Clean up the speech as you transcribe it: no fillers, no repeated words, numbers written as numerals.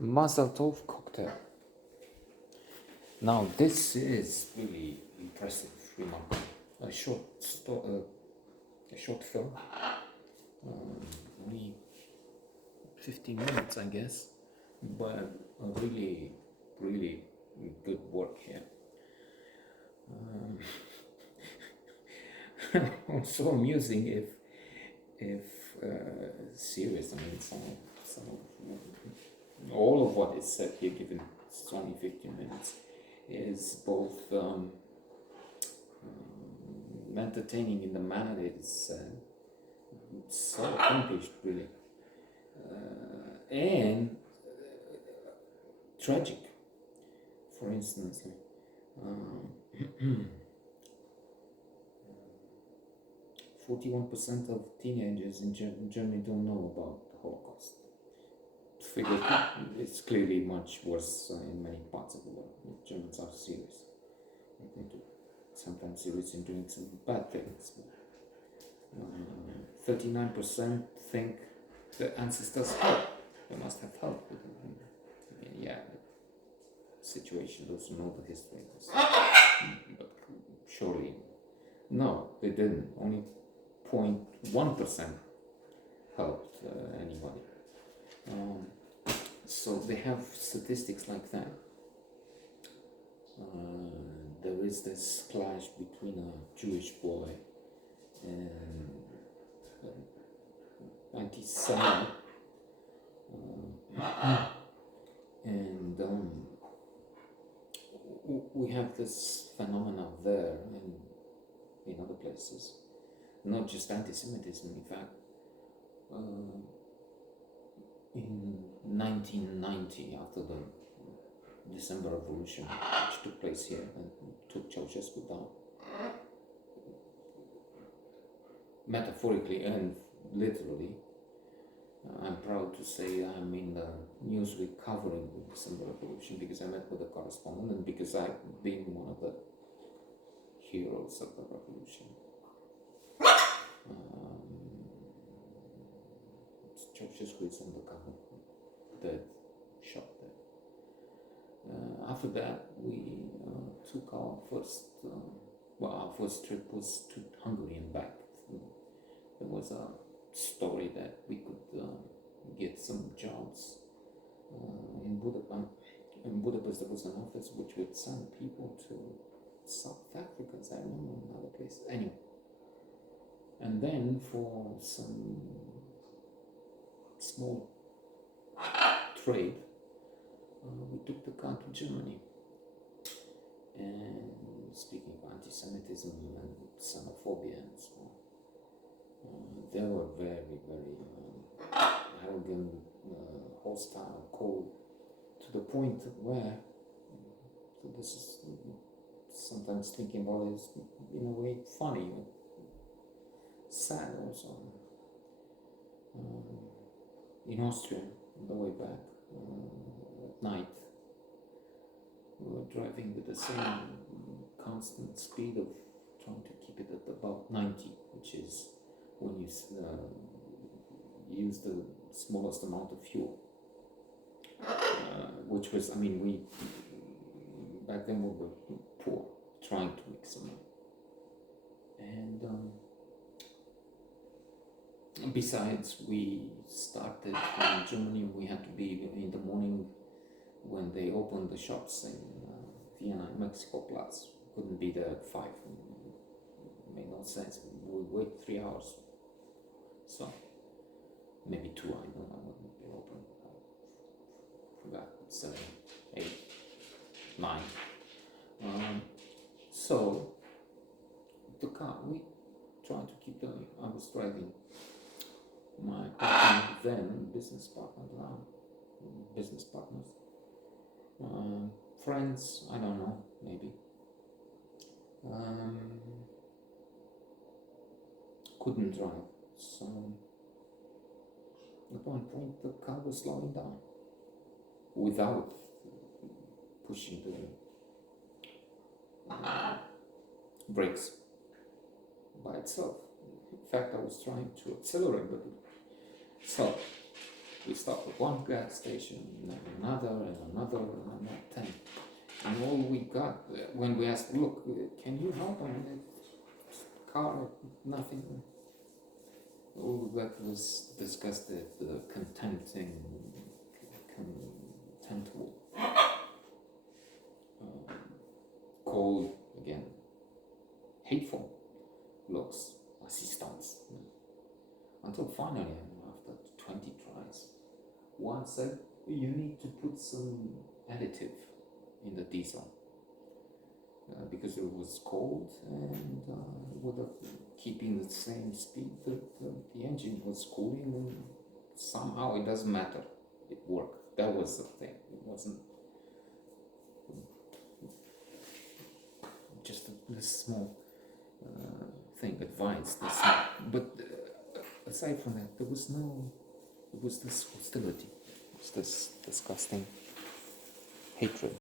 Masel Tov Cocktail. Now this is really impressive, remarkable. A short film, only 15 minutes, I guess, but a really, really good work here. Also amusing if serious. I mean, all of what is said here, given it's only 15 minutes, is both entertaining in the manner that it's so accomplished, really, and tragic. For instance, 41% of teenagers in Germany don't know about the Holocaust. Figure it's clearly much worse in many parts of the world. Germans are serious. They do sometimes serious in doing some bad things. 39% think the ancestors helped. They must have helped. I mean, yeah, the situation, those who know the history. But surely, no, they didn't. Only 0.1% helped anybody. So they have statistics like that. There is this clash between a Jewish boy and anti-Semite, and we have this phenomena there and in other places, not just anti-Semitism. In fact, in 1990, after the December Revolution, which took place here and took Ceausescu down, metaphorically and literally, I'm proud to say I'm in the Newsweek covering the December Revolution because I met with the correspondent and because I've been one of the heroes of the revolution. Ceausescu is on the cover, dead, shot dead. After that, we took our our first trip was to Hungary and back. There was a story that we could get some jobs in Budapest. In Budapest, there was an office which would send people to South Africa, as I remember, another place. Anyway, and then for some small trade, we took the car to Germany. And speaking of anti-Semitism and xenophobia and so on, they were very, very arrogant, hostile, cold, to the point where, so this is sometimes thinking about it is in a way funny, sad also. In Austria, on the way back, at night, we were driving with the same constant speed of trying to keep it at about 90, which is when you use the smallest amount of fuel. Which was, I mean, we back then we were poor, trying to make some money. And besides, we started in Germany, we had to be in the morning when they opened the shops in Vienna, Mexico Platz. Couldn't be there at 5. It made no sense. We would wait 3 hours. So, maybe 2, I don't know when they opened. I forgot, 7, 8, 9. So, the car, we tried to keep going. I was driving. My partner then, business partner now, business partners, friends, I don't know, maybe. Couldn't drive, so at one point the car was slowing down without pushing the brakes by itself. In fact, I was trying to accelerate, but so We stopped at one gas station, then another, and another, and another 10. And all we got, when we asked, look, can you help on the car? Nothing. All we got was discussed the contemptible, cold, again, hateful looks as he starts. Until finally, after 20 tries, one said, you need to put some additive in the diesel. Because it was cold and without keeping the same speed that the engine was cooling, and somehow it doesn't matter, it worked. That was the thing. It wasn't just this small thing, advice, but aside from that, it was this hostility, it was this disgusting hatred.